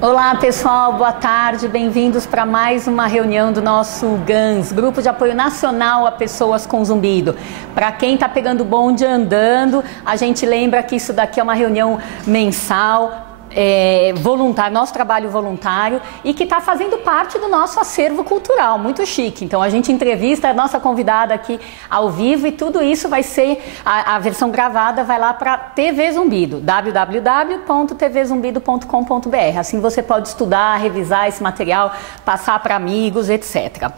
Olá pessoal, boa tarde, bem-vindos para mais uma reunião do nosso GANS, Grupo de Apoio Nacional a Pessoas com Zumbido. Para quem está pegando bonde andando, a gente lembra que isso daqui é uma reunião mensal, voluntário, nosso trabalho voluntário e que está fazendo parte do nosso acervo cultural, muito chique. Então a gente entrevista a nossa convidada aqui ao vivo e tudo isso vai ser, a versão gravada vai lá para TV Zumbido, www.tvzumbido.com.br. Assim você pode estudar, revisar esse material, passar para amigos, etc.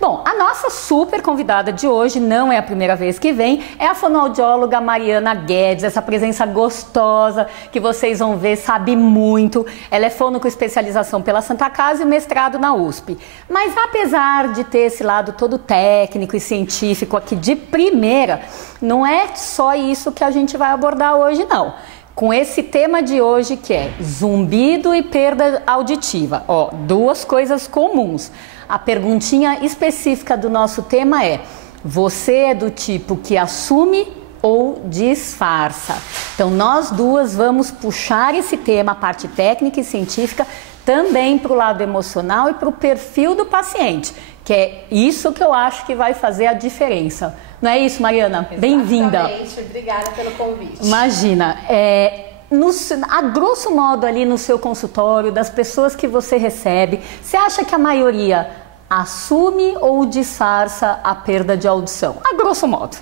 Bom, a nossa super convidada de hoje, não é a primeira vez que vem, é a fonoaudióloga Mariana Guedes, essa presença gostosa que vocês vão ver, sabe muito. Ela é fono com especialização pela Santa Casa e mestrado na USP. Mas apesar de ter esse lado todo técnico e científico aqui de primeira, não é só isso que a gente vai abordar hoje, não. Com esse tema de hoje que é zumbido e perda auditiva. Ó, duas coisas comuns. A perguntinha específica do nosso tema é: você é do tipo que assume ou disfarça? Então nós duas vamos puxar esse tema, a parte técnica e científica, também para o lado emocional e para o perfil do paciente, que é isso que eu acho que vai fazer a diferença. Não é isso, Mariana? Bem-vinda. Exatamente, obrigada pelo convite. Imagina, a grosso modo ali no seu consultório, das pessoas que você recebe, você acha que a maioria assume ou disfarça a perda de audição? A grosso modo.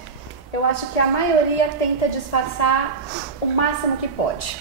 Eu acho que a maioria tenta disfarçar o máximo que pode.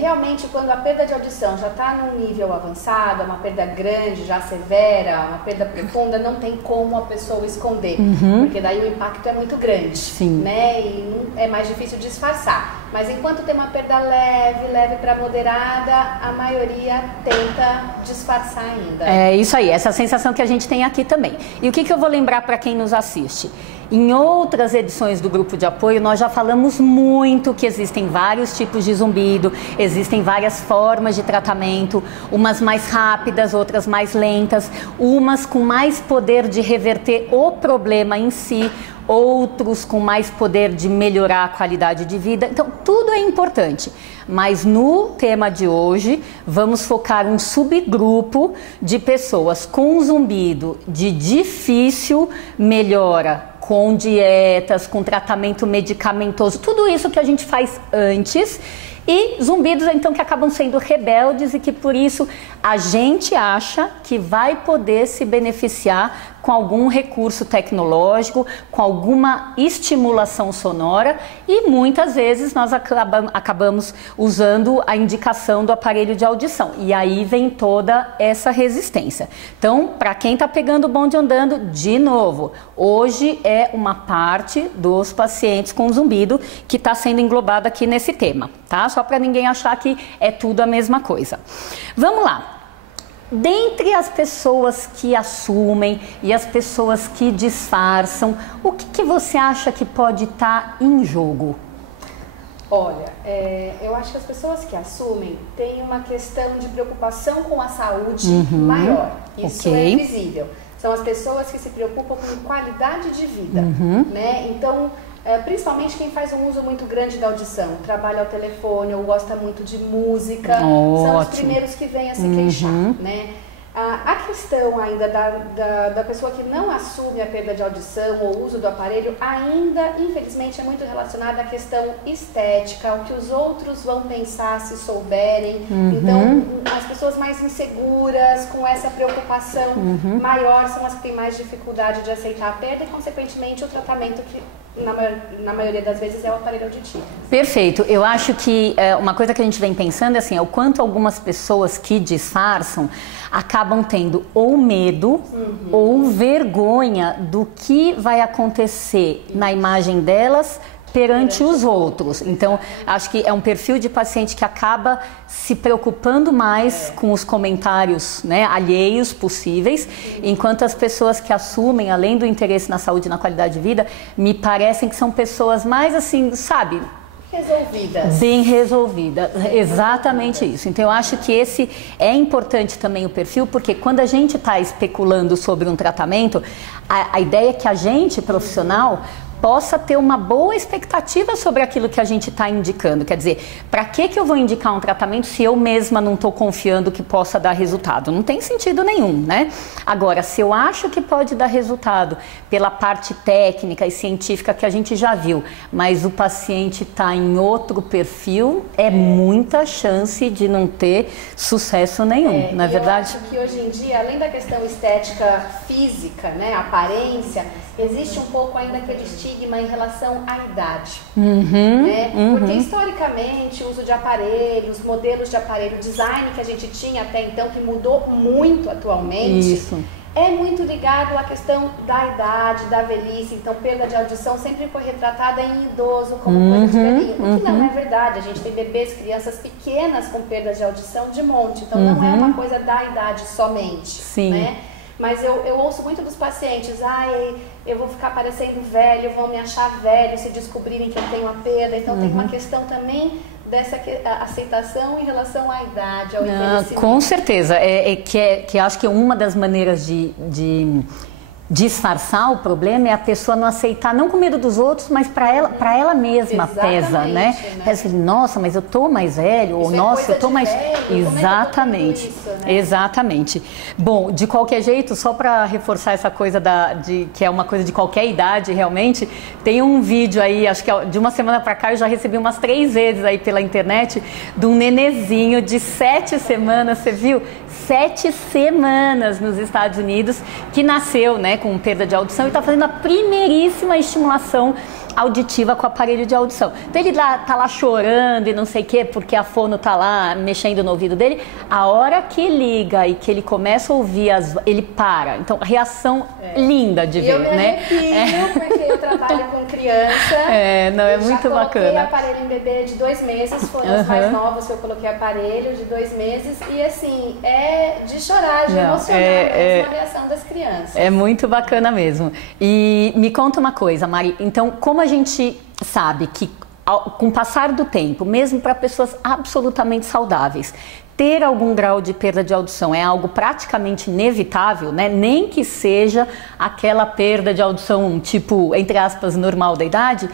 Realmente, quando a perda de audição já está num nível avançado, uma perda grande, já severa, uma perda profunda, não tem como a pessoa esconder, porque daí o impacto é muito grande, né? E é mais difícil disfarçar. Mas enquanto tem uma perda leve para moderada, a maioria tenta disfarçar ainda. É isso aí, essa sensação que a gente tem aqui também. E o que eu vou lembrar para quem nos assiste? Em outras edições do grupo de apoio, nós já falamos muito que existem vários tipos de zumbido, existem várias formas de tratamento, umas mais rápidas, outras mais lentas, umas com mais poder de reverter o problema em si, outros com mais poder de melhorar a qualidade de vida. Então, tudo é importante. Mas no tema de hoje, vamos focar um subgrupo de pessoas com zumbido de difícil melhora, com dietas, com tratamento medicamentoso, tudo isso que a gente faz antes, e zumbidos então que acabam sendo rebeldes e que por isso a gente acha que vai poder se beneficiar com algum recurso tecnológico, com alguma estimulação sonora, e muitas vezes nós acabamos usando a indicação do aparelho de audição, e aí vem toda essa resistência. Então, para quem está pegando o bonde andando, de novo, hoje é uma parte dos pacientes com zumbido que está sendo englobada aqui nesse tema, tá? Só para ninguém achar que é tudo a mesma coisa. Vamos lá. Dentre as pessoas que assumem e as pessoas que disfarçam, o que você acha que pode estar em jogo? Olha, eu acho que as pessoas que assumem têm uma questão de preocupação com a saúde maior. Isso é visível. São as pessoas que se preocupam com qualidade de vida, né? Então, principalmente quem faz um uso muito grande da audição, trabalha ao telefone ou gosta muito de música, são os primeiros que vêm a se queixar, né? A questão ainda da pessoa que não assume a perda de audição ou o uso do aparelho ainda, infelizmente, é muito relacionada à questão estética, o que os outros vão pensar se souberem. Então, as pessoas mais inseguras, com essa preocupação maior, são as que têm mais dificuldade de aceitar a perda e, consequentemente, o tratamento que na maioria das vezes é o aparelho auditivo. Perfeito. Eu acho que uma coisa que a gente vem pensando assim, é o quanto algumas pessoas que disfarçam acabam tendo ou medo ou vergonha do que vai acontecer na imagem delas perante os outros. Então, acho que é um perfil de paciente que acaba se preocupando mais com os comentários, né, alheios possíveis, enquanto as pessoas que assumem, além do interesse na saúde e na qualidade de vida, me parecem que são pessoas mais assim, sabe, resolvidas. Bem resolvida, exatamente isso. Então eu acho que esse é importante também o perfil, porque quando a gente está especulando sobre um tratamento, a ideia é que a gente, profissional, possa ter uma boa expectativa sobre aquilo que a gente está indicando. Quer dizer, para que eu vou indicar um tratamento se eu mesma não estou confiando que possa dar resultado? Não tem sentido nenhum, né? Agora, se eu acho que pode dar resultado pela parte técnica e científica que a gente já viu, mas o paciente está em outro perfil, é muita chance de não ter sucesso nenhum, não é verdade? Eu acho que hoje em dia, além da questão estética física, né, aparência, existe um pouco ainda aquele estigma em relação à idade, né? Porque historicamente o uso de aparelhos, modelos de aparelho, design que a gente tinha até então, que mudou muito atualmente, é muito ligado à questão da idade, da velhice. Então, perda de audição sempre foi retratada em idoso como coisa de velhinho, o que não é verdade. A gente tem bebês, crianças pequenas com perda de audição de monte, então não é uma coisa da idade somente, né? Mas eu ouço muito dos pacientes, eu vou ficar parecendo velho, vão me achar velho se descobrirem que eu tenho a perda. Então tem uma questão também dessa aceitação em relação à idade, ao envelhecimento. Com certeza, que acho que uma das maneiras de disfarçar o problema é a pessoa não aceitar, não com medo dos outros, mas para ela mesma pesa, né? Pensa, nossa, mas eu tô mais velho, ou nossa, eu tô mais... Exatamente, exatamente. Bom, de qualquer jeito, só para reforçar essa coisa que é uma coisa de qualquer idade, realmente, tem um vídeo aí, acho que de uma semana para cá, eu já recebi umas 3 vezes aí pela internet, de um nenezinho de 7 semanas, você viu? 7 semanas nos Estados Unidos, que nasceu, né, com perda de audição e está fazendo a primeiríssima estimulação auditiva com o aparelho de audição. Então ele tá lá chorando e não sei o quê, porque a fono tá lá mexendo no ouvido dele. A hora que liga e que ele começa a ouvir, ele para. Então, reação linda de ver, né? Porque eu trabalho com criança. Não, é muito bacana. Eu coloquei aparelho em bebê de 2 meses, foram os mais novos que eu coloquei aparelho de 2 meses. E assim, é de chorar, de emocionar mesmo a reação das crianças. É muito bacana mesmo. E me conta uma coisa, Mari. Então, como a gente sabe que com o passar do tempo, mesmo para pessoas absolutamente saudáveis, ter algum grau de perda de audição é algo praticamente inevitável, né? Nem que seja aquela perda de audição tipo, entre aspas, normal da idade.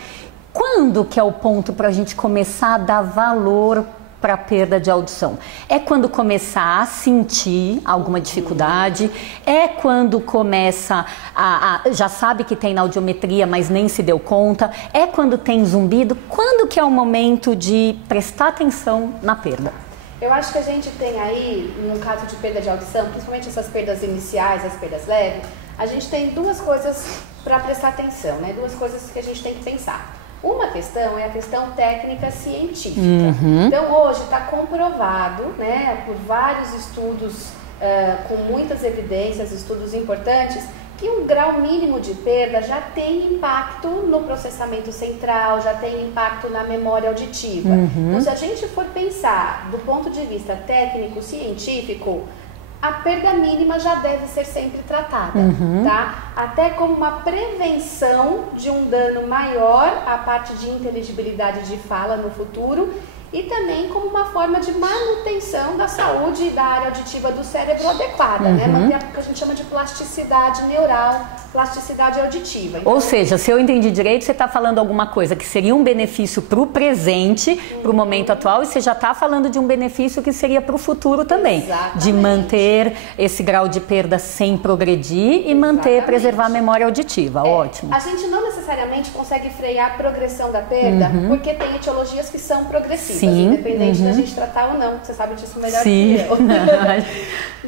Quando que é o ponto para a gente começar a dar valor para a perda de audição? É quando começar a sentir alguma dificuldade, é quando começa já sabe que tem na audiometria, mas nem se deu conta, é quando tem zumbido. Quando que é o momento de prestar atenção na perda? Eu acho que a gente tem aí, no caso de perda de audição, principalmente essas perdas iniciais, as perdas leves, a gente tem 2 coisas para prestar atenção, né? 2 coisas que a gente tem que pensar. Uma questão é a questão técnica científica. Então, hoje está comprovado, né, por vários estudos com muitas evidências, estudos importantes, que um grau mínimo de perda já tem impacto no processamento central, já tem impacto na memória auditiva. Então, se a gente for pensar do ponto de vista técnico-científico, a perda mínima já deve ser sempre tratada, tá? Até como uma prevenção de um dano maior à parte de inteligibilidade de fala no futuro e também como uma forma de manutenção da saúde e da área auditiva do cérebro adequada, né? Manter o que a gente chama de plasticidade neural, plasticidade auditiva. Então, ou seja, se eu entendi direito, você está falando alguma coisa que seria um benefício para o presente, para o momento atual, e você já está falando de um benefício que seria para o futuro também. Exatamente. De manter esse grau de perda sem progredir e manter, preservar a memória auditiva. Ótimo. A gente não necessariamente consegue frear a progressão da perda, porque tem etiologias que são progressivas. Independente da gente tratar ou não, você sabe disso melhor que eu.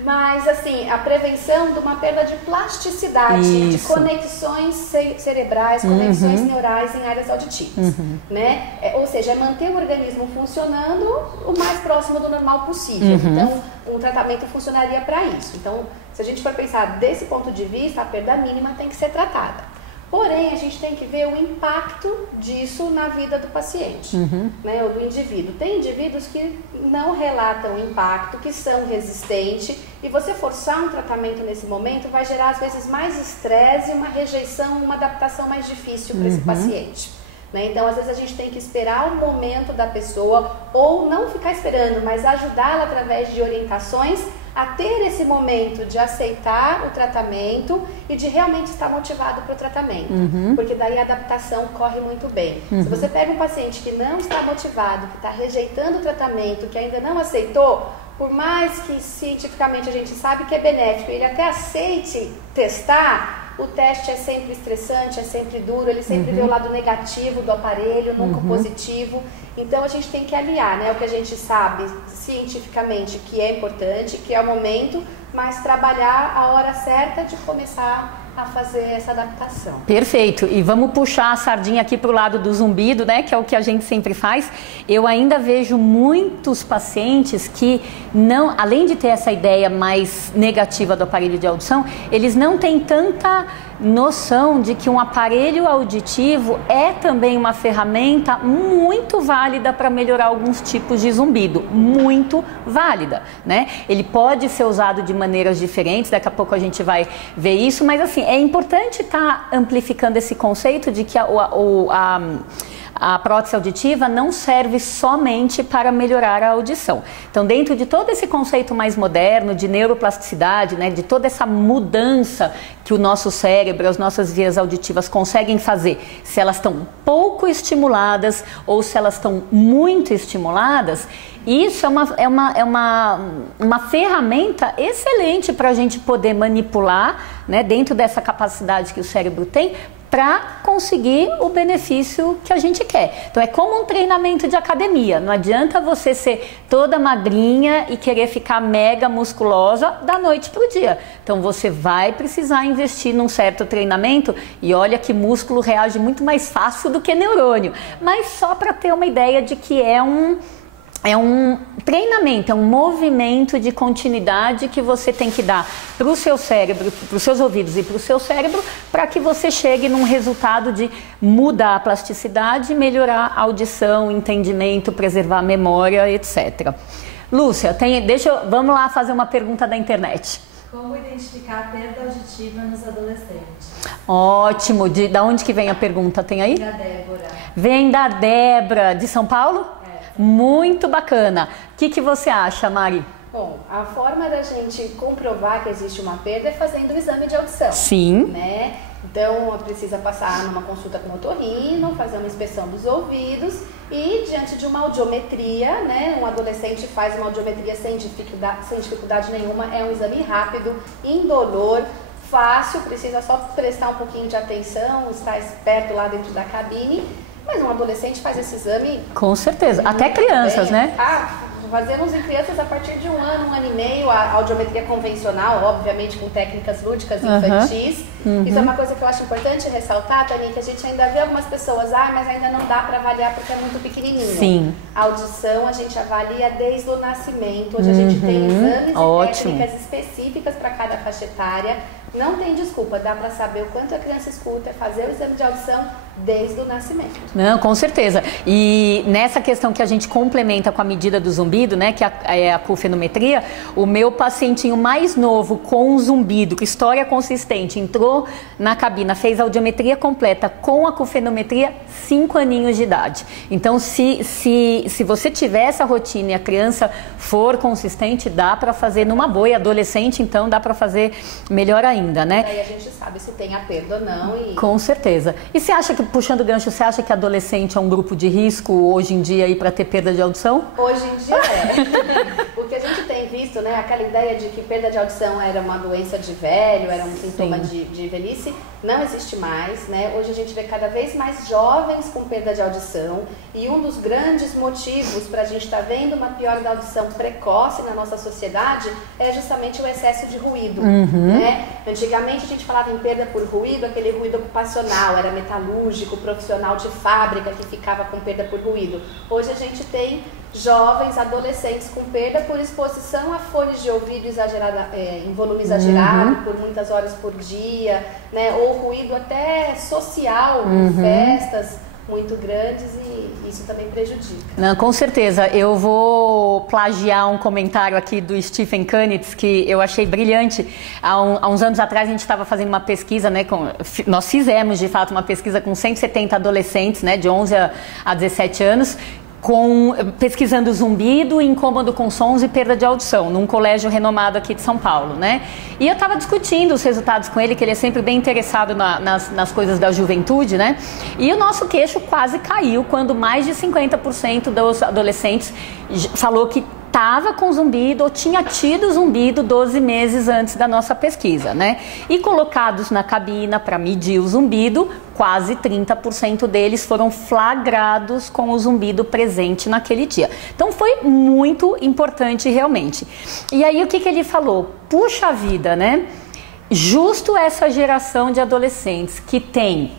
Mas assim, a prevenção de uma perda de plasticidade, de conexões cerebrais, conexões neurais em áreas auditivas, né? Ou seja, é manter o organismo funcionando o mais próximo do normal possível. Então, um tratamento funcionaria para isso. Então, se a gente for pensar desse ponto de vista, a perda mínima tem que ser tratada. Porém, a gente tem que ver o impacto disso na vida do paciente, né, ou do indivíduo. Tem indivíduos que não relatam impacto, que são resistentes, e você forçar um tratamento nesse momento vai gerar, às vezes, mais estresse, uma rejeição, uma adaptação mais difícil para esse paciente. Né? Então, às vezes, a gente tem que esperar o momento da pessoa, ou não ficar esperando, mas ajudá-la através de orientações a ter esse momento de aceitar o tratamento e de realmente estar motivado para o tratamento. Porque daí a adaptação corre muito bem. Se você pega um paciente que não está motivado, que está rejeitando o tratamento, que ainda não aceitou, por mais que cientificamente a gente sabe que é benéfico, ele até aceite testar, o teste é sempre estressante, é sempre duro, ele sempre vê o lado negativo do aparelho, nunca o positivo. Então a gente tem que aliar, né, o que a gente sabe cientificamente que é importante, que é o momento, mas trabalhar a hora certa de começar a fazer essa adaptação. Perfeito. E vamos puxar a sardinha aqui para o lado do zumbido, né? Que é o que a gente sempre faz. Eu ainda vejo muitos pacientes que não, além de ter essa ideia mais negativa do aparelho de audição, eles não têm tanta noção de que um aparelho auditivo é também uma ferramenta muito válida para melhorar alguns tipos de zumbido, muito válida, né? Ele pode ser usado de maneiras diferentes, daqui a pouco a gente vai ver isso, mas assim, é importante estar amplificando esse conceito de que a prótese auditiva não serve somente para melhorar a audição. Então, dentro de todo esse conceito mais moderno de neuroplasticidade, né, de toda essa mudança que o nosso cérebro, as nossas vias auditivas conseguem fazer, se elas estão pouco estimuladas ou se elas estão muito estimuladas, isso é uma ferramenta excelente para a gente poder manipular, né, dentro dessa capacidade que o cérebro tem, para conseguir o benefício que a gente quer. Então é como um treinamento de academia, não adianta você ser toda magrinha e querer ficar mega musculosa da noite para o dia. Então você vai precisar investir num certo treinamento e olha que músculo reage muito mais fácil do que neurônio, mas só para ter uma ideia de que é um treinamento, é um movimento de continuidade que você tem que dar para o seu cérebro, para os seus ouvidos e para o seu cérebro, para que você chegue num resultado de mudar a plasticidade, melhorar a audição, entendimento, preservar a memória, etc. Lúcia, vamos lá fazer uma pergunta da internet. Como identificar a perda auditiva nos adolescentes? Ótimo. Da onde que vem a pergunta? Tem aí? Da Débora. Vem da Débora, de São Paulo? Muito bacana. O que você acha, Mari? Bom, a forma da gente comprovar que existe uma perda é fazendo o exame de audição. Sim. Né? Então, precisa passar numa consulta com o otorrino, fazer uma inspeção dos ouvidos e, diante de uma audiometria, né, um adolescente faz uma audiometria sem dificuldade nenhuma, é um exame rápido, indolor, fácil, precisa só prestar um pouquinho de atenção, estar esperto lá dentro da cabine. Mas um adolescente faz esse exame... Com certeza, até crianças, bem, né? Fazemos em crianças a partir de 1 ano, 1 ano e meio, a audiometria convencional, obviamente com técnicas lúdicas infantis. Isso é uma coisa que eu acho importante ressaltar, Tani, que a gente ainda vê algumas pessoas, mas ainda não dá para avaliar porque é muito pequenininho. Sim. A audição a gente avalia desde o nascimento, hoje a gente tem exames e técnicas específicas para cada faixa etária. Não tem desculpa, dá para saber o quanto a criança escuta, fazer o exame de audição desde o nascimento. Não, com certeza. E nessa questão que a gente complementa com a medida do zumbido, né, que é a acufenometria, o meu pacientinho mais novo com zumbido, com história consistente, entrou na cabina, fez a audiometria completa com a acufenometria, 5 aninhos de idade. Então, se você tiver essa rotina e a criança for consistente, dá para fazer numa boa, e adolescente, então, dá para fazer melhor ainda, né? Aí a gente sabe se tem a perda ou não. Com certeza. E você acha que, puxando o gancho, você acha que adolescente é um grupo de risco hoje em dia para ter perda de audição? Hoje em dia é. Porque a gente tem visto, né, aquela ideia de que perda de audição era uma doença de velho, era um sintoma de velhice, não existe mais, né? Hoje a gente vê cada vez mais jovens com perda de audição e um dos grandes motivos para a gente estar vendo uma piora da audição precoce na nossa sociedade é justamente o excesso de ruído, né? Antigamente a gente falava em perda por ruído, aquele ruído ocupacional, era metalúrgico, profissional de fábrica que ficava com perda por ruído. Hoje a gente tem jovens, adolescentes com perda por exposição a fones de ouvido em volume exagerado, por muitas horas por dia, né? Ou ruído até social, em festas muito grandes, e isso também prejudica. Não, com certeza. Eu vou plagiar um comentário aqui do Stephen Kunitz, que eu achei brilhante. Há uns anos atrás a gente estava fazendo uma pesquisa, né, nós fizemos de fato uma pesquisa com 170 adolescentes, né, de 11 a 17 anos, pesquisando zumbido, incômodo com sons e perda de audição, num colégio renomado aqui de São Paulo, né? E eu estava discutindo os resultados com ele, que ele é sempre bem interessado nas coisas da juventude, né? E o nosso queixo quase caiu quando mais de 50% dos adolescentes falou que estava com zumbido ou tinha tido zumbido 12 meses antes da nossa pesquisa, né? E colocados na cabina para medir o zumbido, quase 30% deles foram flagrados com o zumbido presente naquele dia. Então foi muito importante realmente. E aí o que ele falou? Puxa vida, né? Justo essa geração de adolescentes que tem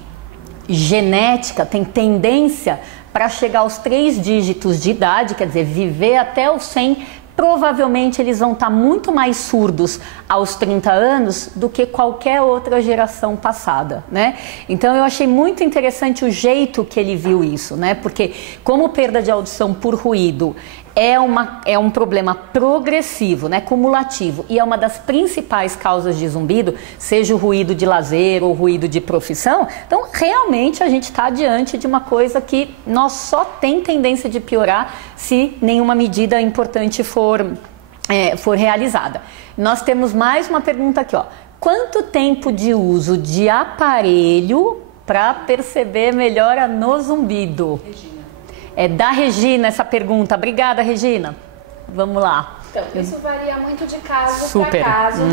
genética, tem tendência para chegar aos 3 dígitos de idade, quer dizer, viver até os 100, provavelmente eles vão estar muito mais surdos aos 30 anos do que qualquer outra geração passada, né? Então eu achei muito interessante o jeito que ele viu isso, né? Porque como perda de audição por ruído é um problema progressivo, né, cumulativo, e é uma das principais causas de zumbido, seja o ruído de lazer ou ruído de profissão, então realmente a gente está diante de uma coisa que nós só tem tendência de piorar se nenhuma medida importante for realizada. Nós temos mais uma pergunta aqui, ó. Quanto tempo de uso de aparelho para perceber melhora no zumbido? É da Regina essa pergunta. Obrigada, Regina. Vamos lá. Então, isso varia muito de caso para caso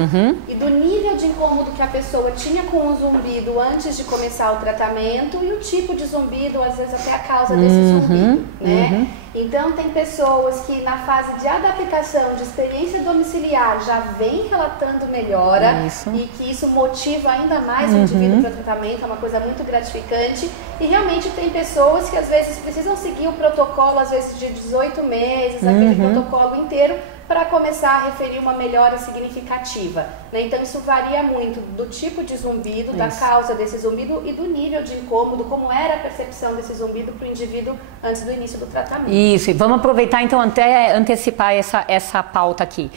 e do nível de incômodo que a pessoa tinha com o zumbido antes de começar o tratamento e o tipo de zumbido, às vezes até a causa desse zumbido, né? Então, tem pessoas que na fase de adaptação, de experiência domiciliar, já vem relatando melhora e que isso motiva ainda mais o indivíduo para o tratamento, é uma coisa muito gratificante. E realmente tem pessoas que às vezes precisam seguir o protocolo, às vezes de 18 meses, aquele protocolo inteiro, para começar a referir uma melhora significativa, né? Então isso varia muito do tipo de zumbido, da causa desse zumbido e do nível de incômodo, como era a percepção desse zumbido para o indivíduo antes do início do tratamento. Isso, e vamos aproveitar então até antecipar essa pauta aqui.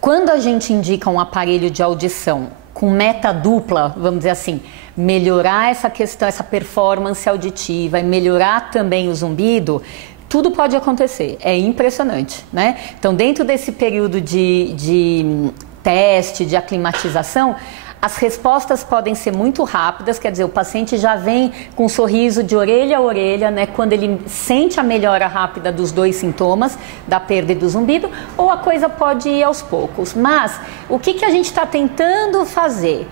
Quando a gente indica um aparelho de audição com meta dupla, vamos dizer assim, melhorar essa questão, essa performance auditiva e melhorar também o zumbido, tudo pode acontecer, é impressionante, né? Então, dentro desse período de teste, de aclimatização, as respostas podem ser muito rápidas, quer dizer, o paciente já vem com um sorriso de orelha a orelha, né? Quando ele sente a melhora rápida dos 2 sintomas, da perda e do zumbido, ou a coisa pode ir aos poucos. Mas, o que a gente está tentando fazer?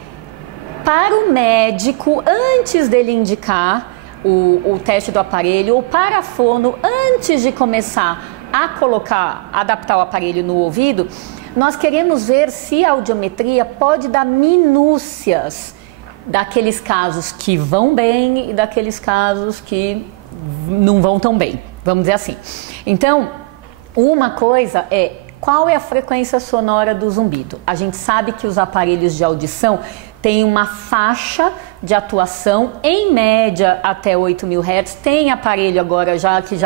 Para o médico, antes dele indicar o teste do aparelho, ou para a fono, antes de começar a adaptar o aparelho no ouvido, nós queremos ver se a audiometria pode dar minúcias daqueles casos que vão bem e daqueles casos que não vão tão bem, vamos dizer assim. Então, uma coisa é qual é a frequência sonora do zumbido. A gente sabe que os aparelhos de audição tem uma faixa de atuação, em média até 8.000 Hz. Tem aparelho agora que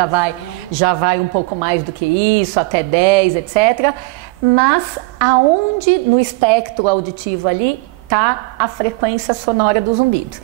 já vai um pouco mais do que isso, até 10, etc. Mas aonde no espectro auditivo ali está a frequência sonora do zumbido?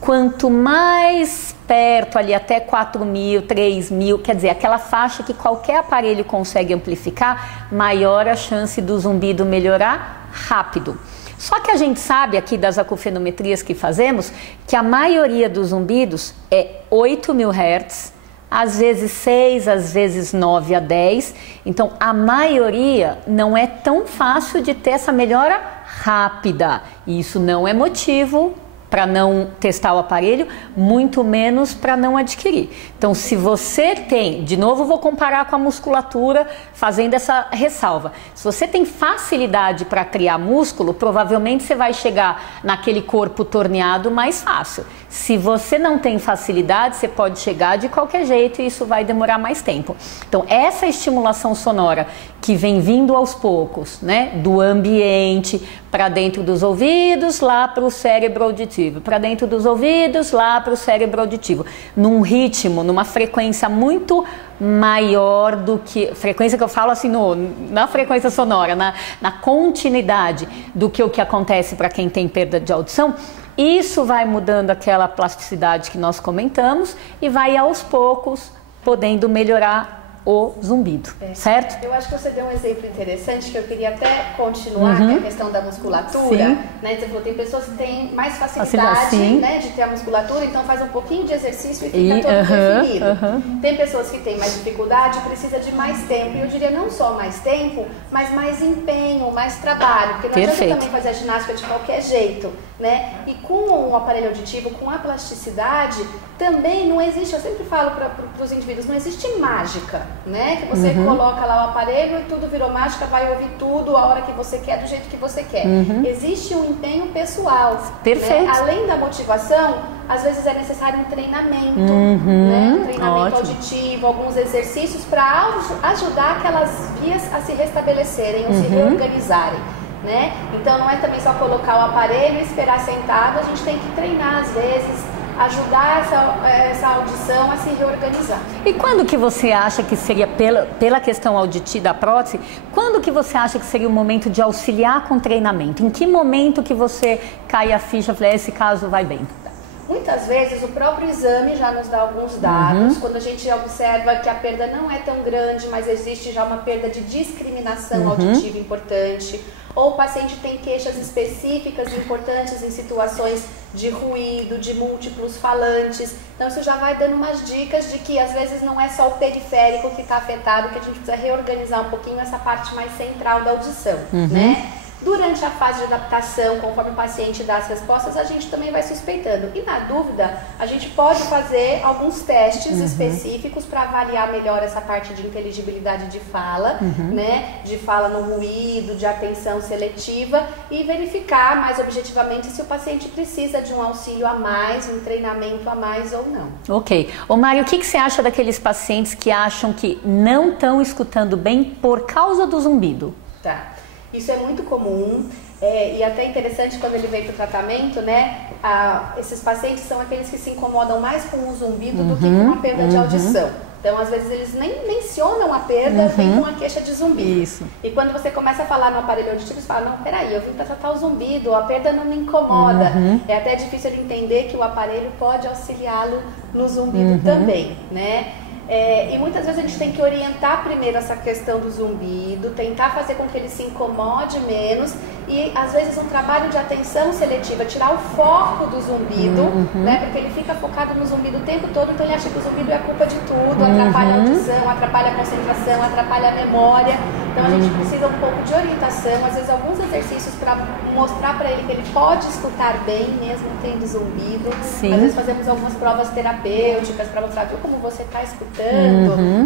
Quanto mais perto ali, até 4.000, 3.000, quer dizer, aquela faixa que qualquer aparelho consegue amplificar, maior a chance do zumbido melhorar rápido. Só que a gente sabe aqui das acufenometrias que fazemos que a maioria dos zumbidos é 8.000 Hz, às vezes 6, às vezes 9 a 10. Então a maioria não é tão fácil de ter essa melhora rápida. E isso não é motivo para não testar o aparelho, muito menos para não adquirir. Então, se você tem, de novo vou comparar com a musculatura, fazendo essa ressalva. Se você tem facilidade para criar músculo, provavelmente você vai chegar naquele corpo torneado mais fácil. Se você não tem facilidade, você pode chegar de qualquer jeito e isso vai demorar mais tempo. Então, essa estimulação sonora que vem vindo aos poucos, né, do ambiente para dentro dos ouvidos, lá para o cérebro auditivo, para dentro dos ouvidos, lá para o cérebro auditivo, num ritmo, numa frequência muito maior do que, frequência que eu falo assim, na frequência sonora, na continuidade do que o que acontece para quem tem perda de audição. Isso vai mudando aquela plasticidade que nós comentamos e vai aos poucos podendo melhorar o zumbido, certo? Eu acho que você deu um exemplo interessante que eu queria até continuar, que é a questão da musculatura, né? Você falou, tem pessoas que têm mais facilidade, né, de ter a musculatura, então faz um pouquinho de exercício e fica todo definido. Tem pessoas que têm mais dificuldade, precisa de mais tempo, e eu diria não só mais tempo, mas mais empenho, mais trabalho, porque não adianta também fazer a ginástica de qualquer jeito, né? E com o aparelho auditivo, com a plasticidade, também não existe, eu sempre falo para os indivíduos, não existe mágica, né? Que você coloca lá o aparelho e tudo virou mágica, vai ouvir tudo a hora que você quer, do jeito que você quer. Existe um empenho pessoal. Perfeito. Né? Além da motivação, às vezes é necessário um treinamento, né? Um treinamento auditivo, alguns exercícios para ajudar aquelas vias a se restabelecerem ou se reorganizarem. Né? Então não é também só colocar o aparelho e esperar sentado, a gente tem que treinar às vezes, ajudar essa audição a se reorganizar. E quando que você acha que seria, pela questão auditiva da prótese, quando que você acha que seria o momento de auxiliar com treinamento? Em que momento que você cai a ficha e fala, esse caso vai bem? Muitas vezes o próprio exame já nos dá alguns dados, quando a gente observa que a perda não é tão grande, mas existe já uma perda de discriminação auditiva importante, ou o paciente tem queixas específicas importantes em situações de ruído, de múltiplos falantes. Então isso já vai dando umas dicas de que às vezes não é só o periférico que está afetado, que a gente precisa reorganizar um pouquinho essa parte mais central da audição, né? Durante a fase de adaptação, conforme o paciente dá as respostas, a gente também vai suspeitando. E na dúvida, a gente pode fazer alguns testes específicos para avaliar melhor essa parte de inteligibilidade de fala, né? De fala no ruído, de atenção seletiva e verificar mais objetivamente se o paciente precisa de um auxílio a mais, um treinamento a mais ou não. Ok. Ô Mário, o que você acha daqueles pacientes que acham que não estão escutando bem por causa do zumbido? Tá. Isso é muito comum e até interessante quando ele vem para o tratamento, né? Esses pacientes são aqueles que se incomodam mais com o zumbido do que com a perda de audição. Então, às vezes, eles nem mencionam a perda, vem com a queixa de zumbido. Isso. E quando você começa a falar no aparelho auditivo, você fala, não, peraí, eu vim para tratar o zumbido, a perda não me incomoda. É até difícil ele entender que o aparelho pode auxiliá-lo no zumbido também, né? E muitas vezes a gente tem que orientar primeiro essa questão do zumbido, tentar fazer com que ele se incomode menos e às vezes um trabalho de atenção seletiva, tirar o foco do zumbido, né? Porque ele fica focado no zumbido o tempo todo, então ele acha que o zumbido é culpa de tudo, atrapalha a audição, atrapalha a concentração, atrapalha a memória. Então a gente precisa um pouco de orientação, às vezes alguns exercícios para mostrar para ele que ele pode escutar bem mesmo tendo zumbido. Sim. Às vezes fazemos algumas provas terapêuticas para mostrar, viu, como você está escutando.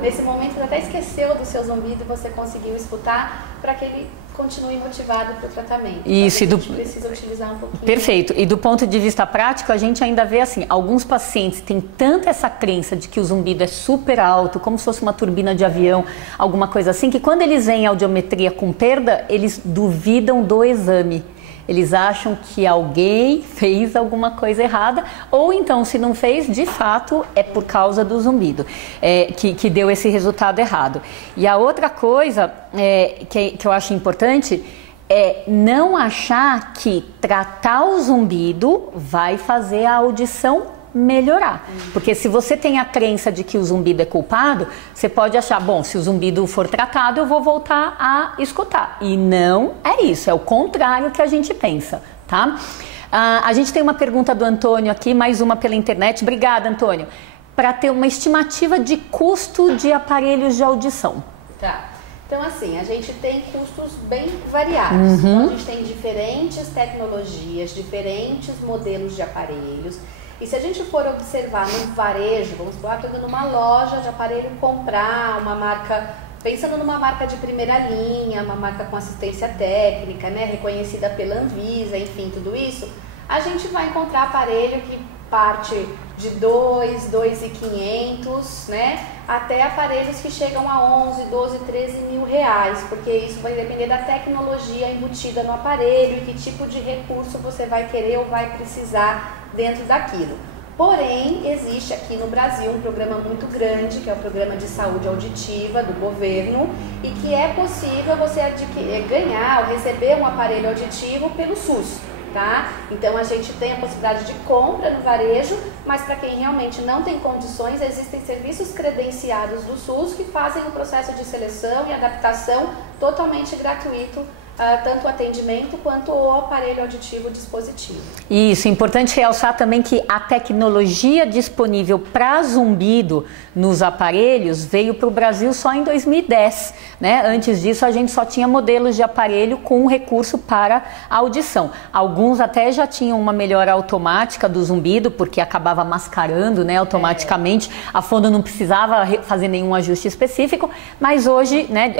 Nesse momento você até esqueceu do seu zumbido e você conseguiu escutar para que ele continue motivado para o tratamento. Isso, então, a gente precisa utilizar um pouquinho. Perfeito. E do ponto de vista prático, a gente ainda vê assim, alguns pacientes têm tanta essa crença de que o zumbido é super alto, como se fosse uma turbina de avião, alguma coisa assim, que quando eles veem a audiometria com perda, eles duvidam do exame. Eles acham que alguém fez alguma coisa errada, ou então, se não fez, de fato, é por causa do zumbido, que deu esse resultado errado. E a outra coisa que eu acho importante é não achar que tratar o zumbido vai fazer a audição melhorar. Porque se você tem a crença de que o zumbido é culpado, você pode achar, bom, se o zumbido for tratado, eu vou voltar a escutar. E não é isso, é o contrário que a gente pensa, tá? A gente tem uma pergunta do Antônio aqui, mais uma pela internet. Obrigada, Antônio. Para ter uma estimativa de custo de aparelhos de audição. Tá. Então, assim, a gente tem custos bem variados. Então, a gente tem diferentes tecnologias, diferentes modelos de aparelhos. E se a gente for observar no varejo, vamos falar, estou indo numa loja de aparelho comprar uma marca, pensando numa marca de primeira linha, uma marca com assistência técnica, né, reconhecida pela Anvisa, enfim, tudo isso, a gente vai encontrar aparelho que parte de 2.500, né, até aparelhos que chegam a 11, 12, 13 mil reais, porque isso vai depender da tecnologia embutida no aparelho e que tipo de recurso você vai querer ou vai precisar dentro daquilo. Porém, existe aqui no Brasil um programa muito grande, que é o Programa de Saúde Auditiva do governo, e que é possível você ganhar ou receber um aparelho auditivo pelo SUS. tá? Então a gente tem a possibilidade de compra no varejo, mas para quem realmente não tem condições, existem serviços credenciados do SUS que fazem o processo de seleção e adaptação totalmente gratuito, tanto o atendimento quanto o aparelho auditivo dispositivo. Isso, é importante realçar também que a tecnologia disponível para zumbido nos aparelhos veio para o Brasil só em 2010, né? Antes disso a gente só tinha modelos de aparelho com recurso para audição. Alguns até já tinham uma melhora automática do zumbido, porque acabava mascarando, né, automaticamente. A fono não precisava fazer nenhum ajuste específico, mas hoje, né,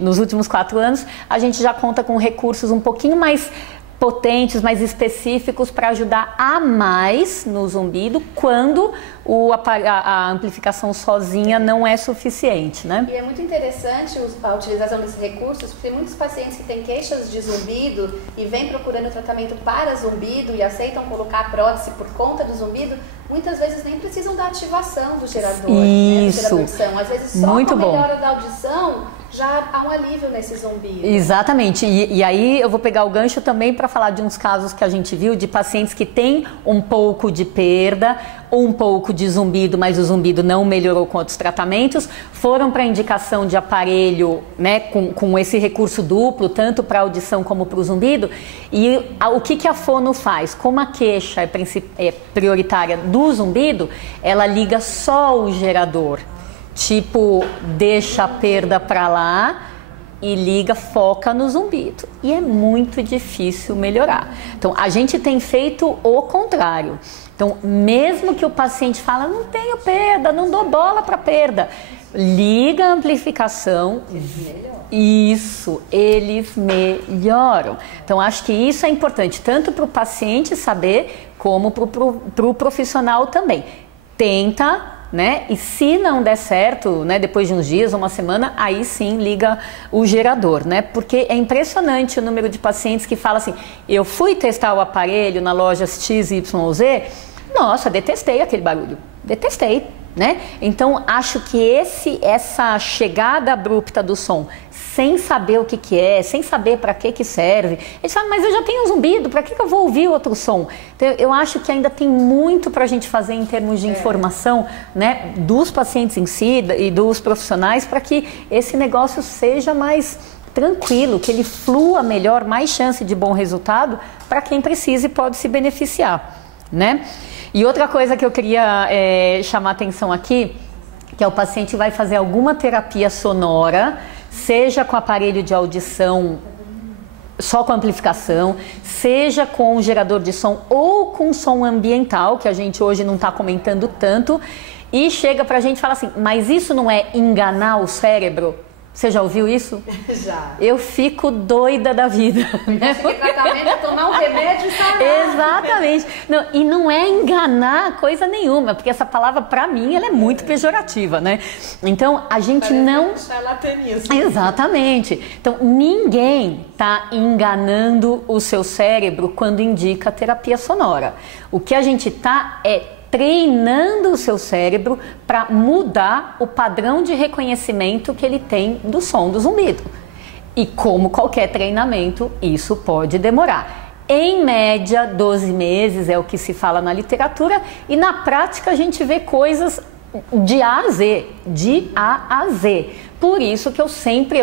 nos últimos 4 anos, a gente já conta com recursos um pouquinho mais potentes, mais específicos para ajudar a mais no zumbido quando a amplificação sozinha não é suficiente, né? E é muito interessante a utilização desses recursos, porque tem muitos pacientes que têm queixas de zumbido e vêm procurando tratamento para zumbido e aceitam colocar a prótese por conta do zumbido, muias vezes nem precisam da ativação do gerador. Isso. Né, do gerador. Às vezes só muito com a bom. melhora da audição já há um alívio nesse zumbido. Exatamente, e aí eu vou pegar o gancho também para falar de uns casos que a gente viu de pacientes que têm um pouco de perda, um pouco de zumbido, mas o zumbido não melhorou com outros tratamentos, foram para indicação de aparelho, né, com esse recurso duplo, tanto para audição como para o zumbido, e o que a fono faz? Como a queixa é prioritária do zumbido, ela liga só o gerador. Tipo, deixa a perda para lá e liga, foca no zumbido. E é muito difícil melhorar. Então, a gente tem feito o contrário. Então, mesmo que o paciente fala, não tenho perda, não dou bola para perda, liga a amplificação. Isso, eles melhoram. Então, acho que isso é importante, tanto para o paciente saber, como para o profissional também. Tenta, né? E se não der certo, né, depois de uns dias ou uma semana, aí sim liga o gerador, né? Porque é impressionante o número de pacientes que falam assim, eu fui testar o aparelho na loja XYZ, nossa, detestei aquele barulho, detestei, né? Então acho que essa chegada abrupta do som, sem saber o que é, sem saber para que serve, eles falam, mas eu já tenho um zumbido, para que eu vou ouvir outro som? Então, eu acho que ainda tem muito para a gente fazer em termos de informação, né, dos pacientes em si e dos profissionais, para que esse negócio seja mais tranquilo, que ele flua melhor, mais chance de bom resultado para quem precisa e pode se beneficiar, né? E outra coisa que eu queria chamar a atenção aqui, que é o paciente vai fazer alguma terapia sonora, seja com aparelho de audição, só com amplificação, seja com gerador de som ou com som ambiental, que a gente hoje não está comentando tanto, e chega pra gente e fala assim, mas isso não é enganar o cérebro? Você já ouviu isso? Já. Eu fico doida da vida. Né? Acho que tratamento é tomar um remédio e sarar. Exatamente. Não, e não é enganar coisa nenhuma, porque essa palavra, pra mim, ela é muito pejorativa, né? Então, a gente não... charlatanismo. Exatamente. Então, ninguém tá enganando o seu cérebro quando indica terapia sonora. O que a gente tá treinando o seu cérebro para mudar o padrão de reconhecimento que ele tem do som do zumbido. E como qualquer treinamento, isso pode demorar. Em média, 12 meses é o que se fala na literatura, e na prática a gente vê coisas de A a Z, de A a Z. Por isso que eu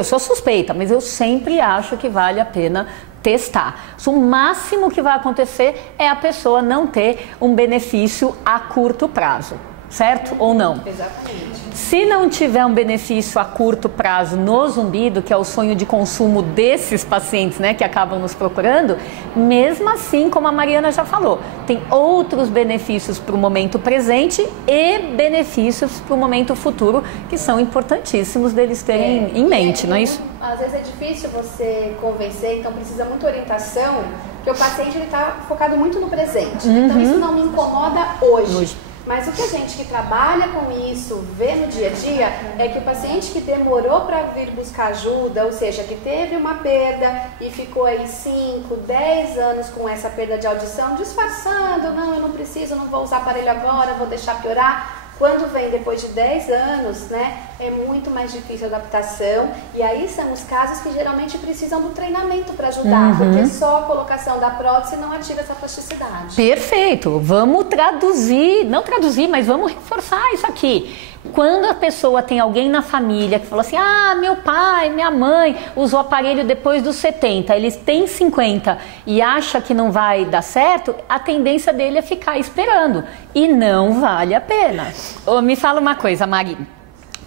sou suspeita, mas eu sempre acho que vale a pena testar. O máximo que vai acontecer é a pessoa não ter um benefício a curto prazo, certo ou não? Exatamente. Se não tiver um benefício a curto prazo no zumbido, que é o sonho de consumo desses pacientes, né, que acabam nos procurando, mesmo assim, como a Mariana já falou, tem outros benefícios para o momento presente e benefícios para o momento futuro, que são importantíssimos deles terem em mente, não é isso? Às vezes é difícil você convencer, então precisa muita orientação, porque o paciente está focado muito no presente. Então isso não me incomoda hoje. Mas o que a gente que trabalha com isso vê no dia a dia é que o paciente que demorou para vir buscar ajuda, ou seja, que teve uma perda e ficou aí 5, 10 anos com essa perda de audição, disfarçando, não, eu não preciso, não vou usar aparelho agora, vou deixar piorar. Quando vem depois de 10 anos, né, é muito mais difícil a adaptação, e aí são os casos que geralmente precisam do treinamento para ajudar, porque só a colocação da prótese não ativa essa plasticidade. Perfeito, vamos traduzir, não traduzir, mas vamos reforçar isso aqui. Quando a pessoa tem alguém na família que falou assim, meu pai, minha mãe usou aparelho depois dos 70, eles têm 50 e acha que não vai dar certo, a tendência dele é ficar esperando e não vale a pena. Me fala uma coisa, Mari.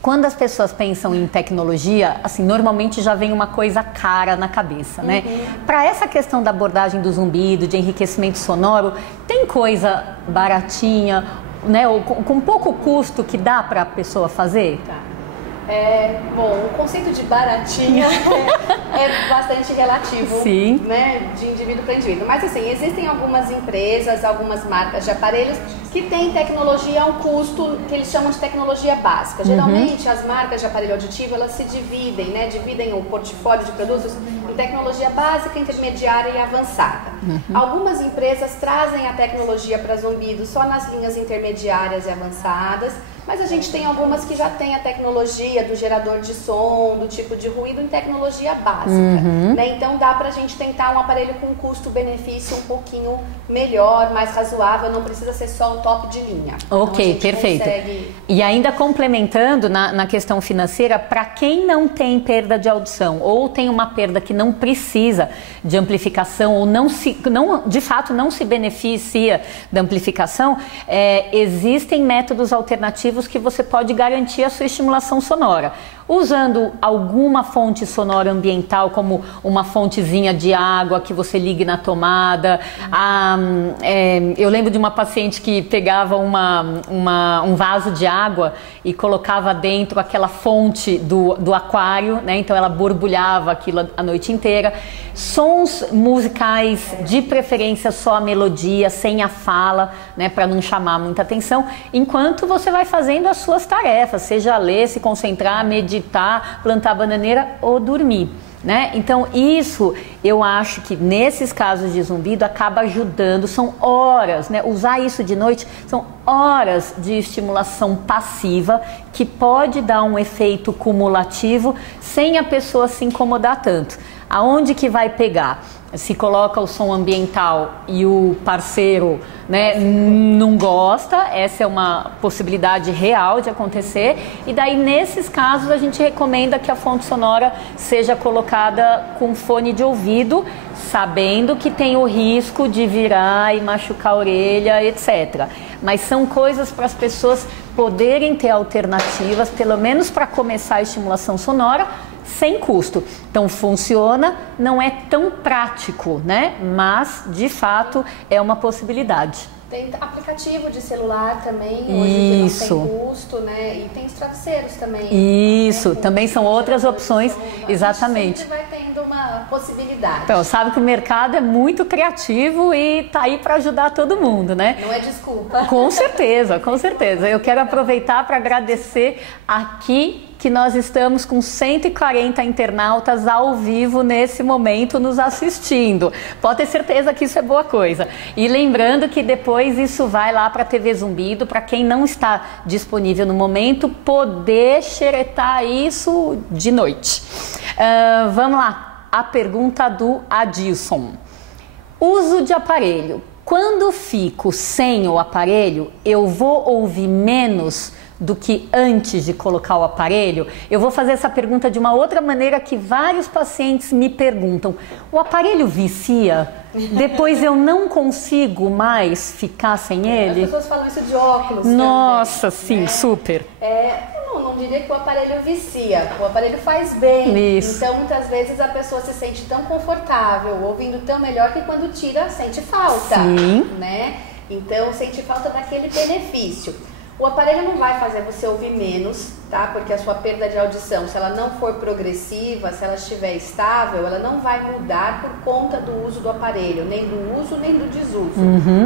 Quando as pessoas pensam em tecnologia, assim, normalmente já vem uma coisa cara na cabeça, né? Para essa questão da abordagem do zumbido, de enriquecimento sonoro, tem coisa baratinha, né, ou com pouco custo que dá para a pessoa fazer? Tá. Bom, o conceito de baratinha é bastante relativo, sim, né, de indivíduo para indivíduo. Mas assim, existem algumas empresas, algumas marcas de aparelhos que têm tecnologia a um custo que eles chamam de tecnologia básica. Geralmente as marcas de aparelho auditivo, elas se dividem, né, dividem o portfólio de produtos em tecnologia básica, intermediária e avançada. Algumas empresas trazem a tecnologia para zumbido só nas linhas intermediárias e avançadas, mas a gente tem algumas que já tem a tecnologia do gerador de som, do tipo de ruído em tecnologia básica, né? Então dá pra gente tentar um aparelho com custo-benefício um pouquinho melhor, mais razoável, não precisa ser só um top de linha. Ok, então, perfeito. Consegue... E ainda complementando na questão financeira, para quem não tem perda de audição ou tem uma perda que não precisa de amplificação ou de fato não se beneficia da amplificação, existem métodos alternativos que você pode garantir a sua estimulação sonora. Usando alguma fonte sonora ambiental, como uma fontezinha de água que você ligue na tomada. Eu lembro de uma paciente que pegava um vaso de água e colocava dentro aquela fonte do aquário, né? Então ela borbulhava aquilo a noite inteira. Sons musicais, de preferência só a melodia, sem a fala, né? Para não chamar muita atenção, enquanto você vai fazendo as suas tarefas, seja ler, se concentrar, meditar, plantar bananeira ou dormir, né? Então isso eu acho que nesses casos de zumbido acaba ajudando, são horas, né? Usar isso de noite são horas de estimulação passiva que pode dar um efeito cumulativo sem a pessoa se incomodar tanto. Aonde que vai pegar? Se coloca o som ambiental e o parceiro, né, não gosta, essa é uma possibilidade real de acontecer, e daí nesses casos a gente recomenda que a fonte sonora seja colocada com fone de ouvido, sabendo que tem o risco de virar e machucar a orelha, etc. Mas são coisas para as pessoas poderem ter alternativas, pelo menos para começar a estimulação sonora, sem custo. Então funciona, não é tão prático, né? Mas de fato é uma possibilidade. Tem aplicativo de celular também, hoje isso, que não tem custo, né? E tem os travesseiros também. Isso, né? Também são outras opções, exatamente. Sempre vai tendo uma possibilidade. Então, sabe que o mercado é muito criativo e tá aí para ajudar todo mundo, né? Não é desculpa. Com certeza, com certeza. Eu quero aproveitar para agradecer aqui que nós estamos com 140 internautas ao vivo nesse momento nos assistindo. Pode ter certeza que isso é boa coisa. E lembrando que depois isso vai lá para a TV Zumbido, para quem não está disponível no momento, poder xeretar isso de noite. Vamos lá, a pergunta do Adilson. Uso de aparelho. Quando fico sem o aparelho, eu vou ouvir menos do que antes de colocar o aparelho? Eu vou fazer essa pergunta de uma outra maneira que vários pacientes me perguntam. O aparelho vicia? Depois eu não consigo mais ficar sem ele? As pessoas falam isso de óculos. Nossa, também, sim, né? Super. Não diria que o aparelho vicia, o aparelho faz bem. Isso. Então muitas vezes a pessoa se sente tão confortável, ouvindo tão melhor, que quando tira sente falta. Sim. Né? Então sente falta daquele benefício. O aparelho não vai fazer você ouvir menos, tá? Porque a sua perda de audição, se ela não for progressiva, se ela estiver estável, ela não vai mudar por conta do uso do aparelho, nem do uso nem do desuso,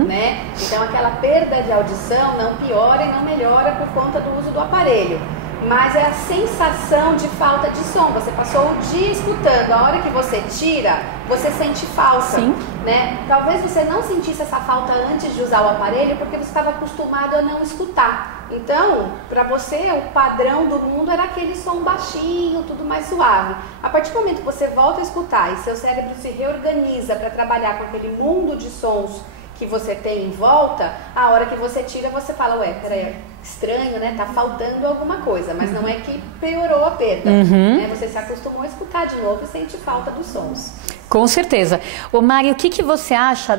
né? Então aquela perda de audição não piora e não melhora por conta do uso do aparelho. Mas é a sensação de falta de som. Você passou o dia escutando, a hora que você tira, você sente falta. Sim. Né? Talvez você não sentisse essa falta antes de usar o aparelho porque você estava acostumado a não escutar. Então, para você, o padrão do mundo era aquele som baixinho, tudo mais suave. A partir do momento que você volta a escutar e seu cérebro se reorganiza para trabalhar com aquele mundo de sons que você tem em volta, a hora que você tira, você fala, ué, peraí, estranho, né? Tá faltando alguma coisa, mas não é que piorou a perda. Né? Você se acostumou a escutar de novo e sente falta dos sons. Com certeza. Ô Mari, o que você acha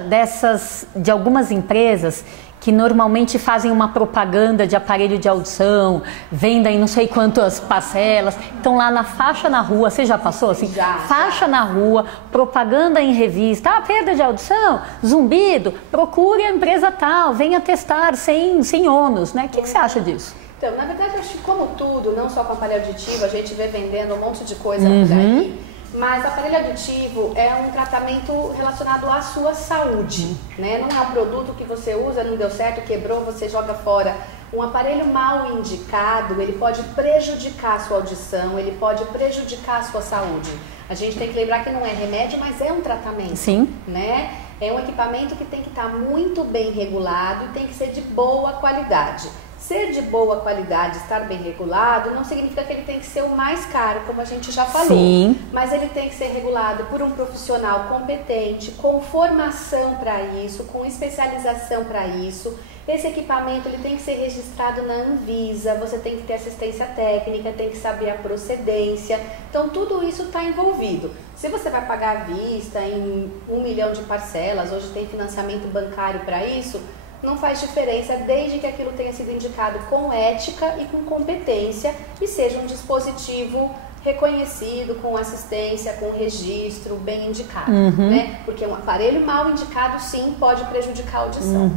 de algumas empresas que normalmente fazem uma propaganda de aparelho de audição, vendem não sei quantas parcelas, estão lá na faixa na rua, você já passou assim? Já. Faixa na rua, propaganda em revista, perda de audição, zumbido, procure a empresa tal, venha testar sem ônus, né? O que você acha disso? Então, na verdade, eu acho que como tudo, não só com aparelho auditivo, a gente vê vendendo um monte de coisa por aí. Mas o aparelho auditivo é um tratamento relacionado à sua saúde, né? Não é um produto que você usa, não deu certo, quebrou, você joga fora. Um aparelho mal indicado, ele pode prejudicar a sua audição, ele pode prejudicar a sua saúde. A gente tem que lembrar que não é remédio, mas é um tratamento. Sim. Né? É um equipamento que tem que estar muito bem regulado e tem que ser de boa qualidade. Ser de boa qualidade, estar bem regulado, não significa que ele tem que ser o mais caro, como a gente já falou. Sim. Mas ele tem que ser regulado por um profissional competente, com formação para isso, com especialização para isso. Esse equipamento ele tem que ser registrado na Anvisa, você tem que ter assistência técnica, tem que saber a procedência. Então tudo isso está envolvido. Se você vai pagar à vista em 1 milhão de parcelas, hoje tem financiamento bancário para isso, não faz diferença desde que aquilo tenha sido indicado com ética e com competência e seja um dispositivo reconhecido, com assistência, com registro, bem indicado, né? Porque um aparelho mal indicado, sim, pode prejudicar a audição.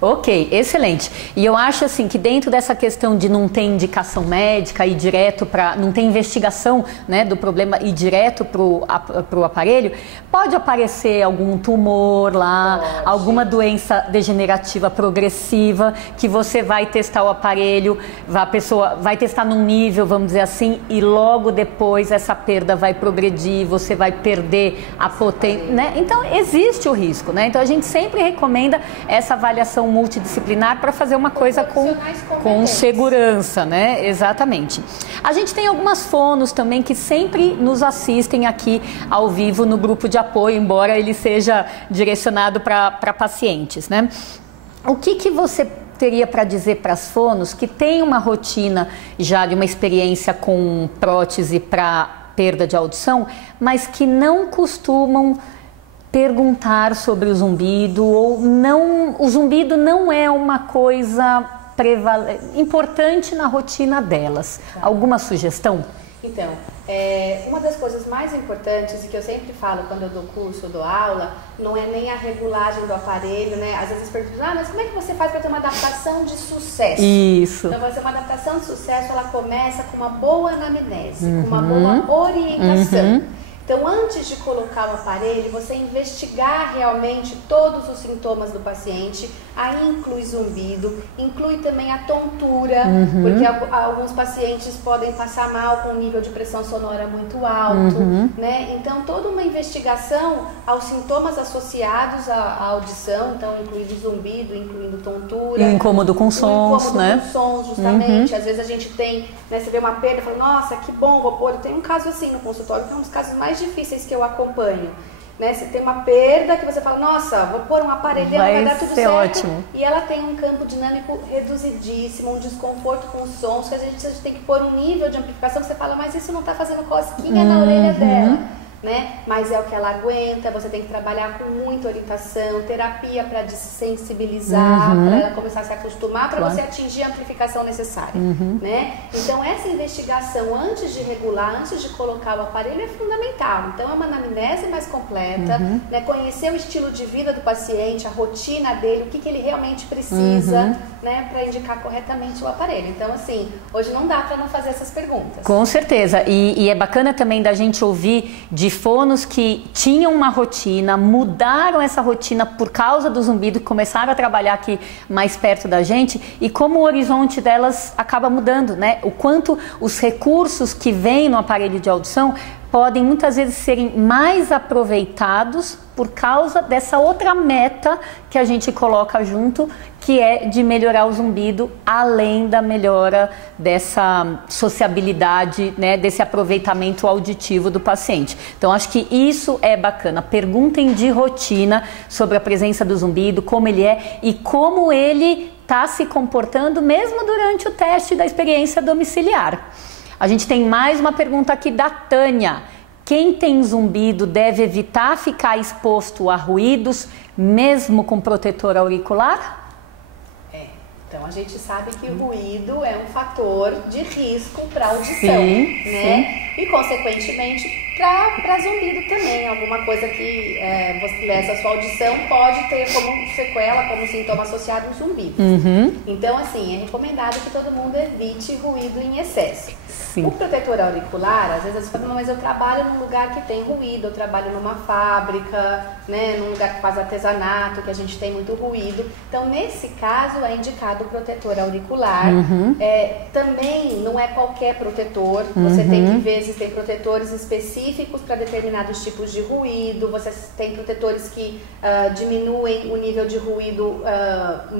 Ok, excelente. E eu acho assim que dentro dessa questão de não ter indicação médica e direto para, não ter investigação, né, do problema e direto pro aparelho, pode aparecer algum tumor lá, alguma doença degenerativa progressiva que você vai testar o aparelho, a pessoa vai testar num nível, vamos dizer assim, e logo depois essa perda vai progredir, você vai perder a potência, né? Então existe o risco, né? Então a gente sempre recomenda essa avaliação multidisciplinar para fazer uma coisa com segurança, né? Exatamente. A gente tem algumas fonos também que sempre nos assistem aqui ao vivo no grupo de apoio, embora ele seja direcionado para pacientes, né? O que você teria para dizer para as fonos que tem uma rotina já de uma experiência com prótese para perda de audição, mas que não costumam perguntar sobre o zumbido ou não, o zumbido não é uma coisa importante na rotina delas? Alguma sugestão? Então, uma das coisas mais importantes e que eu sempre falo quando eu dou curso, dou aula, não é nem a regulagem do aparelho, né? Às vezes perguntam, mas como é que você faz para ter uma adaptação de sucesso? Isso. Então, uma adaptação de sucesso, ela começa com uma boa anamnese, com uma boa orientação. Então, antes de colocar o aparelho, você investigar realmente todos os sintomas do paciente, aí inclui zumbido, inclui também a tontura, porque alguns pacientes podem passar mal com um nível de pressão sonora muito alto, né? Então, toda uma investigação aos sintomas associados à audição, então incluindo zumbido, incluindo tontura. E o incômodo com sons, né? Com sons, justamente. Às vezes a gente tem, né, você vê uma perda e fala, nossa, que bom, vou pôr. Eu tenho um caso assim no consultório, que é um dos casos mais difíceis que eu acompanho, né? Você tem uma perda que você fala, nossa, vou pôr um aparelhinho, vai dar tudo certo. Ótimo. E ela tem um campo dinâmico reduzidíssimo, um desconforto com os sons, que a gente tem que pôr um nível de amplificação que você fala, mas isso não está fazendo cosquinha na orelha dela. Né? Mas é o que ela aguenta, você tem que trabalhar com muita orientação, terapia para desensibilizar, para ela começar a se acostumar, para você atingir a amplificação necessária, né? Então essa investigação antes de regular, antes de colocar o aparelho é fundamental. Então é uma anamnese mais completa, né? Conhecer o estilo de vida do paciente, a rotina dele, o que ele realmente precisa, né? Para indicar corretamente o aparelho. Então assim, hoje não dá para não fazer essas perguntas. Com certeza, e é bacana também da gente ouvir de fonos que tinham uma rotina, mudaram essa rotina por causa do zumbido, que começaram a trabalhar aqui mais perto da gente, e como o horizonte delas acaba mudando, né? O quanto os recursos que vêm no aparelho de audição podem muitas vezes serem mais aproveitados por causa dessa outra meta que a gente coloca junto, que é de melhorar o zumbido, além da melhora dessa sociabilidade, né, desse aproveitamento auditivo do paciente. Então, acho que isso é bacana. Perguntem de rotina sobre a presença do zumbido, como ele é e como ele está se comportando mesmo durante o teste da experiência domiciliar. A gente tem mais uma pergunta aqui da Tânia. Quem tem zumbido deve evitar ficar exposto a ruídos, mesmo com protetor auricular? Então a gente sabe que o ruído é um fator de risco para audição, sim, né? Sim. E consequentemente para zumbido também, alguma coisa que essa sua audição pode ter como sequela, como sintoma associado ao zumbido. Então assim, é recomendado que todo mundo evite ruído em excesso. Sim. O protetor auricular, às vezes você fala, mas eu trabalho num lugar que tem ruído, eu trabalho numa fábrica, né, num lugar que faz artesanato, que a gente tem muito ruído. Então, nesse caso, é indicado o protetor auricular. Também não é qualquer protetor, você tem que ver, existem protetores específicos para determinados tipos de ruído, você tem protetores que diminuem o nível de ruído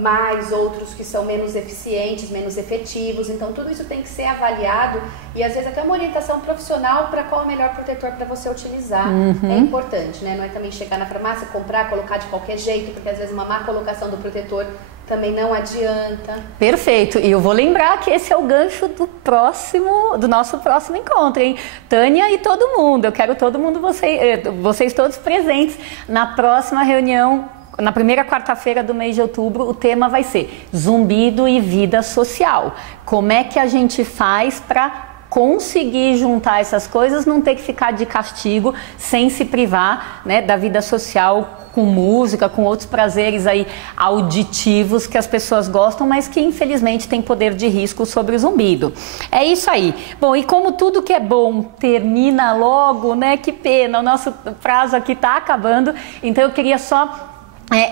mais, outros que são menos eficientes, menos efetivos. Então, tudo isso tem que ser avaliado e às vezes até uma orientação profissional para qual é o melhor protetor para você utilizar. É importante, né? Não é também chegar na farmácia, comprar, colocar de qualquer jeito, porque às vezes uma má colocação do protetor também não adianta. Perfeito. E eu vou lembrar que esse é o gancho do nosso próximo encontro, hein? Tânia e todo mundo. Eu quero todo mundo, vocês todos presentes na próxima reunião. Na primeira quarta-feira do mês de outubro, o tema vai ser zumbido e vida social. Como é que a gente faz para conseguir juntar essas coisas, não ter que ficar de castigo, sem se privar, né, da vida social, com música, com outros prazeres aí auditivos que as pessoas gostam, mas que infelizmente tem poder de risco sobre o zumbido. É isso aí. Bom, e como tudo que é bom termina logo, né? Que pena, o nosso prazo aqui está acabando, então eu queria só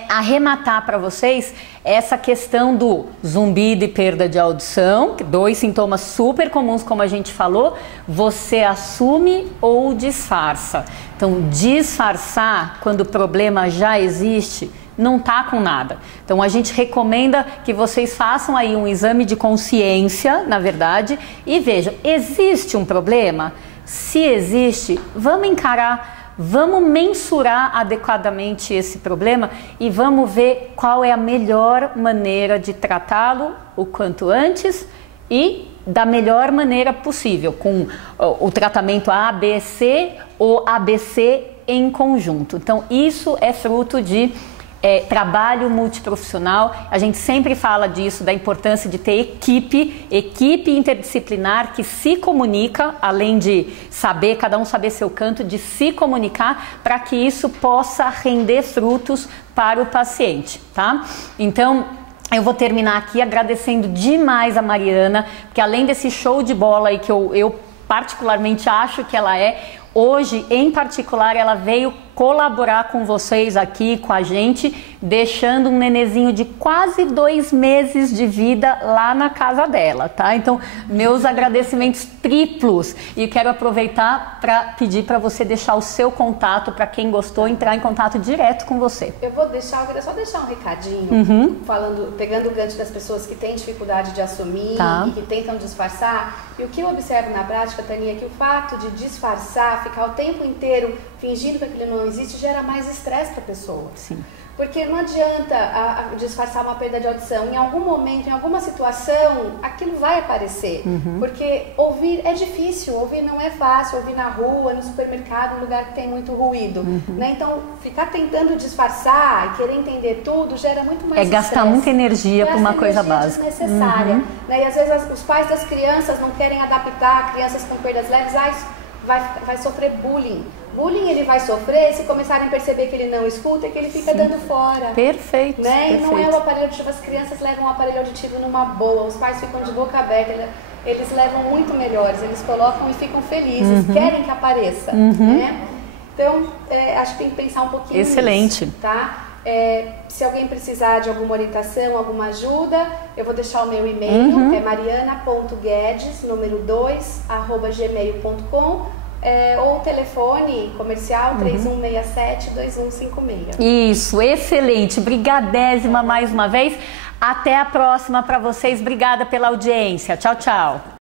arrematar para vocês essa questão do zumbido e perda de audição, dois sintomas super comuns, como a gente falou. Você assume ou disfarça? Então, disfarçar quando o problema já existe não tá com nada. Então a gente recomenda que vocês façam aí um exame de consciência, na verdade, e vejam, existe um problema? Se existe, vamos encarar. Vamos mensurar adequadamente esse problema e vamos ver qual é a melhor maneira de tratá-lo o quanto antes e da melhor maneira possível, com o tratamento ABC ou ABC em conjunto. Então, isso é fruto de trabalho multiprofissional. A gente sempre fala disso, da importância de ter equipe interdisciplinar que se comunica, além de saber, cada um saber seu canto, de se comunicar para que isso possa render frutos para o paciente, tá? Então, eu vou terminar aqui agradecendo demais a Mariana, porque além desse show de bola aí que eu particularmente acho que ela hoje, em particular, ela veio colaborar com vocês aqui, com a gente, deixando um nenezinho de quase 2 meses de vida lá na casa dela, tá? Então, meus agradecimentos triplos. E quero aproveitar para pedir para você deixar o seu contato, para quem gostou, entrar em contato direto com você. Eu queria só deixar um recadinho, pegando o gancho das pessoas que têm dificuldade de assumir e que tentam disfarçar. E o que eu observo na prática, Tânia, é que o fato de disfarçar, ficar o tempo inteiro fingindo que aquilo não existe, gera mais estresse para a pessoa. Sim. Porque não adianta disfarçar uma perda de audição. Em algum momento, em alguma situação, aquilo vai aparecer. Porque ouvir é difícil, ouvir não é fácil. Ouvir na rua, no supermercado, um lugar que tem muito ruído. Né? Então, ficar tentando disfarçar e querer entender tudo gera muito mais estresse. Gastar muita energia para uma coisa básica. Desnecessária. Né? E às vezes os pais das crianças não querem adaptar crianças com perdas leves. Vai sofrer bullying. Bullying ele vai sofrer se começarem a perceber que ele não escuta e que ele fica dando fora. Perfeito. Né? Perfeito. E não é o aparelho auditivo, as crianças levam o aparelho auditivo numa boa, os pais ficam de boca aberta, eles levam muito melhores, eles colocam e ficam felizes, querem que apareça. Né? Então, acho que tem que pensar um pouquinho Excelente. nisso, tá? Se alguém precisar de alguma orientação, alguma ajuda, eu vou deixar o meu e-mail, é mariana.guedes, número 2, @gmail.com. ou o telefone comercial 3167-2156. Isso, excelente. Brigadésima mais uma vez. Até a próxima para vocês. Obrigada pela audiência. Tchau, tchau.